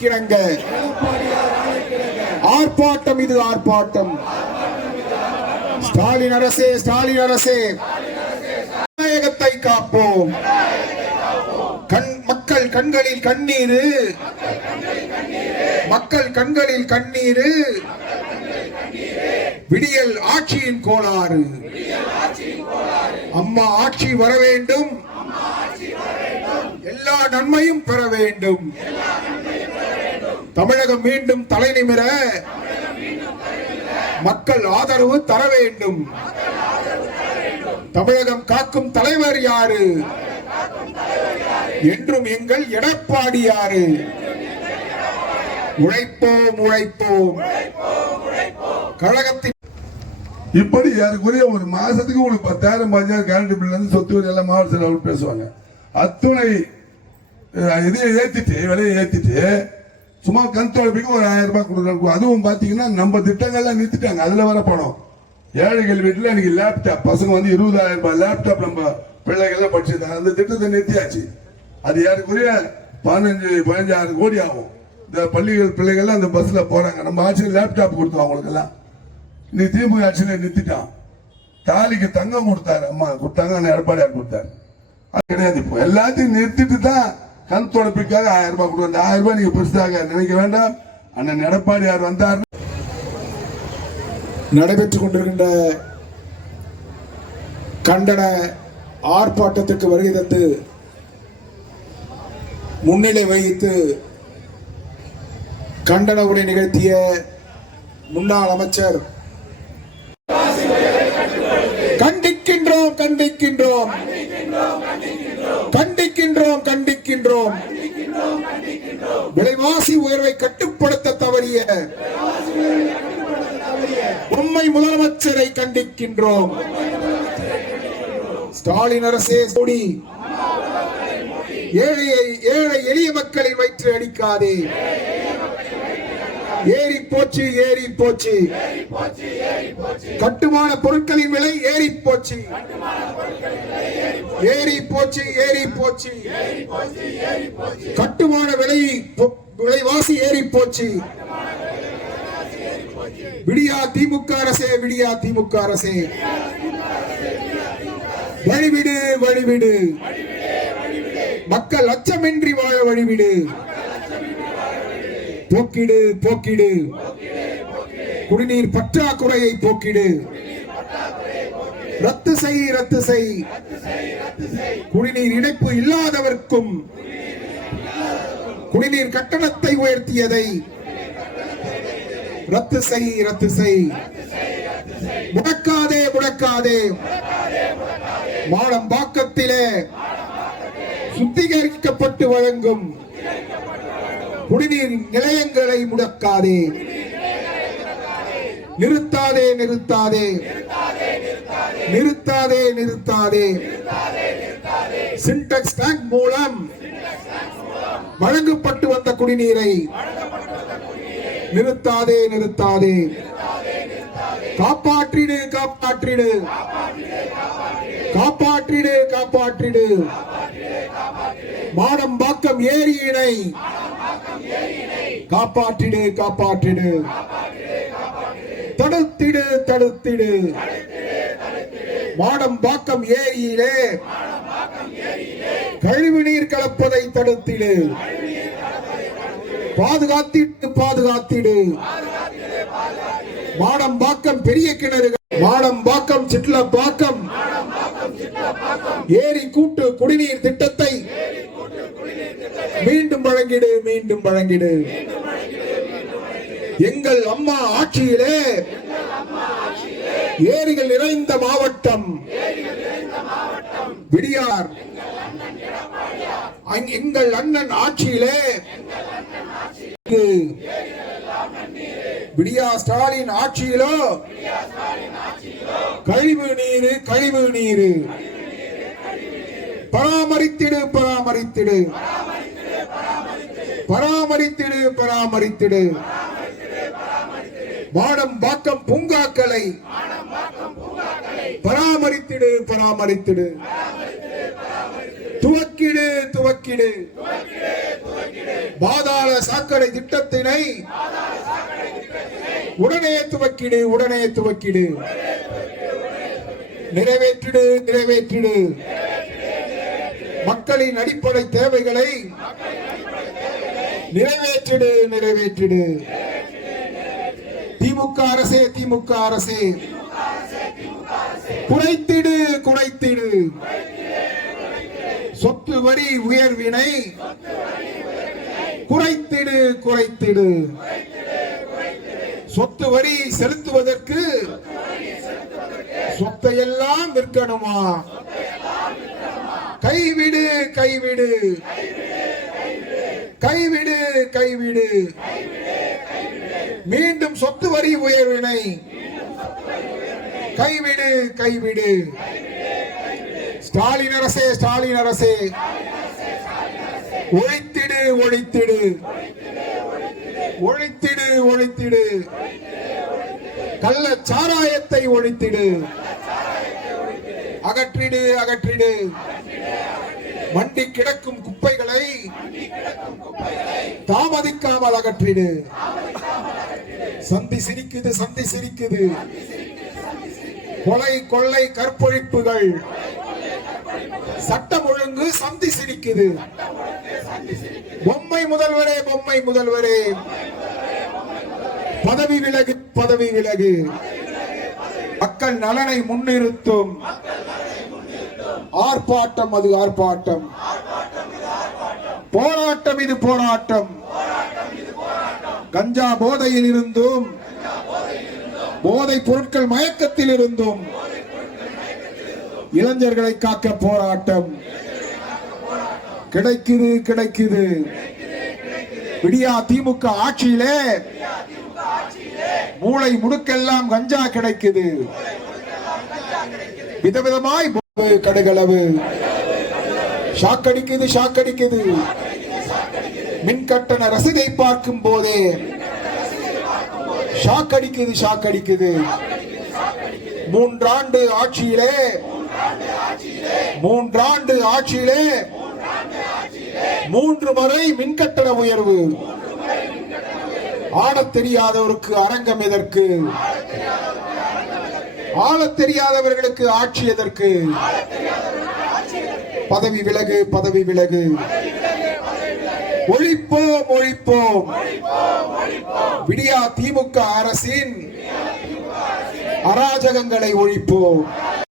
ஆணைக்கிறங்க ஆர்ப்பாட்டம் இது ஆர்ப்பாட்டம். ஸ்டாலின் அரசே ஸ்டாலின் அரசே. ஜனநாயகத்தை காப்போம். கண் மக்கள் கண்களில் கண்ணீர். மக்கள் கண்களில் கண்ணீர். விடியல் ஆட்சியின் கோளாறு. அம்மா ஆட்சி வர வேண்டும். எல்லா நன்மையும் பெற வேண்டும். தமிழகம் மீண்டும் தலை நிமிர மக்கள் ஆதரவு தர வேண்டும். தமிழகம் காக்கும் தலைவர் யாரு? என்றும் எங்கள் எடப்பாடி யாரு? உழைப்போம் உழைப்போம். கழகத்தின் இப்படி ஏறக்குறைய ஒரு மாசத்துக்கு உங்களுக்கு பத்தாயிரம் பதினாயிரம் கரண்ட் பில் இருந்து சொத்து வரி எல்லாம் மாவட்ட பேசுவாங்க. அத்துணை இதையை ஏத்திட்டு விலையை ஏத்திட்டு சும்மா கண் தொலைப்புக்கு ஒரு ஆயிரம் ரூபாய் கொடுக்குறாங்க அதுவும் பாத்தீங்கன்னா நம்ம திட்டங்கள்லாம் நிறுத்திட்டாங்க. அதுல வர பணம். ஏழைகள் வீட்டுல எனக்கு லேப்டாப் பசங்க வந்து இருபதாயிரம் ரூபாய் லேப்டாப் நம்ம பிள்ளைகள்லாம் படிச்சிருந்தாங்க அந்த திட்டத்தை நிறுத்தியாச்சு. அது யாருக்குரிய? பதினஞ்சு பதினஞ்சாயிரம் கோடி ஆகும். இந்த பள்ளிகள் பிள்ளைகள்லாம் அந்த பஸ்ல போறாங்க. நம்ம ஆட்சியில் லேப்டாப் கொடுத்தோம் அவங்களுக்கெல்லாம். நீ திமுக ஆட்சியில நிறுத்திட்டான். தாலிக்கு தங்கம் கொடுத்தாரு. அம்மா கொடுத்தாங்க. எடப்பாடியார் கொடுத்தாரு. அது கிடையாது இப்போ. எல்லாத்தையும் நிறுத்திட்டு தான் கண் தொடப்பிற்காக ஆயிரம் ரூபாய் கொடுக்கும் அந்த ஆயிரம் ரூபாய் நீங்க பெருசாக நினைக்க வேண்டாம். அண்ணன் எடப்பாடியார் வந்தார்? நடைபெற்றுக் கொண்டிருக்கின்ற கண்டன ஆர்ப்பாட்டத்திற்கு வருகை தந்து முன்னிலை வகித்து கண்டன உரை நிகழ்த்திய முன்னாள் அமைச்சர் கண்டிக்கின்றோம் கண்டிக்கின்றோம். கண்டிக்கின்றோம் கண்டிக்கின்றோம். விலைவாசி உயர்வை கட்டுப்படுத்த தவறிய உண்மை முதலமைச்சரை கண்டிக்கின்றோம். ஸ்டாலின் அரசே கூடி ஏழையை ஏழை எளிய மக்களின் வயிற்று அடிக்காதே. ஏறி போச்சு ஏறி போச்சு. கட்டுமான பொருட்களின் விலை ஏறி போச்சு. ஏறி போச்சு ஏறி போச்சு. கட்டுமான விலை விலைவாசி ஏறி போச்சு. விடியா திமுக அரசே விடியா திமுக அரசே. வழிவிடு வழிவிடு. மக்கள் அச்சமின்றி வாழ வழிவிடு. போக்கிடு போக்கிடு. குடிநீர் பற்றாக்குறையை போக்கிடு. ரத்து செய் ரத்து செய். குடிநீர் இணைப்பு இல்லாதவர்க்கும் குடிநீர் கட்டணத்தை உயர்த்தியதை ரத்து செய் ரத்து செய். முடக்காதே முடக்காதே. மாடம்பாக்கத்திலே சுத்திகரிக்கப்பட்டு வழங்கும் குடிநீர் நிலையங்களை முடக்காதே. நிறுத்தாதே நிறுத்தாதே. நிறுத்தாதே நிறுத்தாதே. சின்டெக்ஸ் டேங்க் மூலம் வழங்கப்பட்டு வந்த குடிநீரை நிறுத்தாதே நிறுத்தாதே. காப்பாற்றிடு காப்பாற்றிடு. காப்பாற்றிடு காப்பாற்றிடு. மாடம்பாக்கம் ஏரியினை காப்பாற்றிடு காப்பாற்றிடு. தடுத்திடு தடுத்திடு. மாடம்பாக்கம் ஏரியிலே கழிவு நீர் கலப்பதை தடுத்திடு. பாதுகாத்திட்டு பாதுகாத்திடு. மாடம்பாக்கம் பெரிய கிணறுகள். மாடம்பாக்கம் சிட்லப்பாக்கம். ஏரி கூட்டு குடிநீர் திட்டத்தை மீண்டும் வழங்கிடு மீண்டும் வழங்கிடு. எங்கள் அம்மா ஆட்சியிலே ஏரிகள் நிறைந்த மாவட்டம் விடியார். எங்கள் அண்ணன் ஆட்சியிலே விடியா ஸ்டாலின் ஆட்சியிலோ கழிவு நீரு கழிவு நீரு. பராமரித்திடு பராமரித்திடு. பராமரித்திடு பராமரித்திடு. மாடம் பாக்கம் பூங்காக்களை பராமரித்திடு பராமரித்திடு. துவக்கிடு துவக்கிடு. பாதாள சாக்கடை திட்டத்தினை உடனே துவக்கிடு உடனே துவக்கிடு. நிறைவேற்றிடு நிறைவேற்றிடு. மக்களின் அடிப்படை தேவைகளை நிறைவேற்றிடு நிறைவேற்றிடு. திமுக அரசே திமுக அரசே. குறைத்திடு குறைத்திடு. சொத்து வரி உயர்வினை குறைத்திடு குறைத்திடு. சொத்து வரி செலுத்துவதற்கு சொத்தையெல்லாம் விற்கணுமா? கைவிடு கைவிடு. கைவிடு கைவிடு. மீண்டும் சொத்து வரி உயர்வினை. கைவிடு கைவிடு. ஸ்டாலின் அரசே ஸ்டாலின் அரசே. ஒழித்திடு ஒழித்திடு. ஒழித்திடு ஒழித்திடு. கள்ள சாராயத்தை ஒழித்திடு. அகற்றிடு அகற்றிடு. மண்டி கிடக்கும் குப்பைகளை தாமதிக்காமல் அகற்றிடு. சந்தி சிரிக்குது சந்தி சிரிக்குது. கொலை கொள்ளை கற்பொழிப்புகள். சட்டம் ஒழுங்கு சந்தி சிரிக்குது. பொம்மை முதல்வரே பொம்மை முதல்வரே. பதவி விலகு பதவி விலகு. மக்கள் நலனை முன்னிறுத்தும். ஆர்ப்பாட்டம் அது ஆர்ப்பாட்டம். போராட்டம் இது போராட்டம். கஞ்சா போதையில் இருந்தும் போதை பொருட்கள் மயக்கத்தில் இருந்தும் இளைஞர்களை காக்க போராட்டம். கிடைக்குது கிடைக்குது. விடியா திமுக ஆட்சியிலே மூளை முடுக்கெல்லாம் கஞ்சா கிடைக்குது. விதவிதமாய் கடுகளவு. ஷாக்கடிக்குது ஷாக்கடிக்குது மின் கட்டண ரசீதை பார்க்கும் போதே ஷாக்கடிக்குது ஷாக்கடிக்குது மூன்றாண்டு ஆட்சியிலே மூன்றாண்டு ஆட்சியிலே மூன்று முறை மின்கட்டண உயர்வு. ஆடத் தெரியாதவருக்கு அரங்கம் எதற்கு? ஆள தெரியாதவர்களுக்கு ஆட்சி எதற்கு? பதவி விலகு பதவி விலகு. ஒழிப்போம் ஒழிப்போம். விடியா திமுக அரசின் அராஜகங்களை ஒழிப்போம்.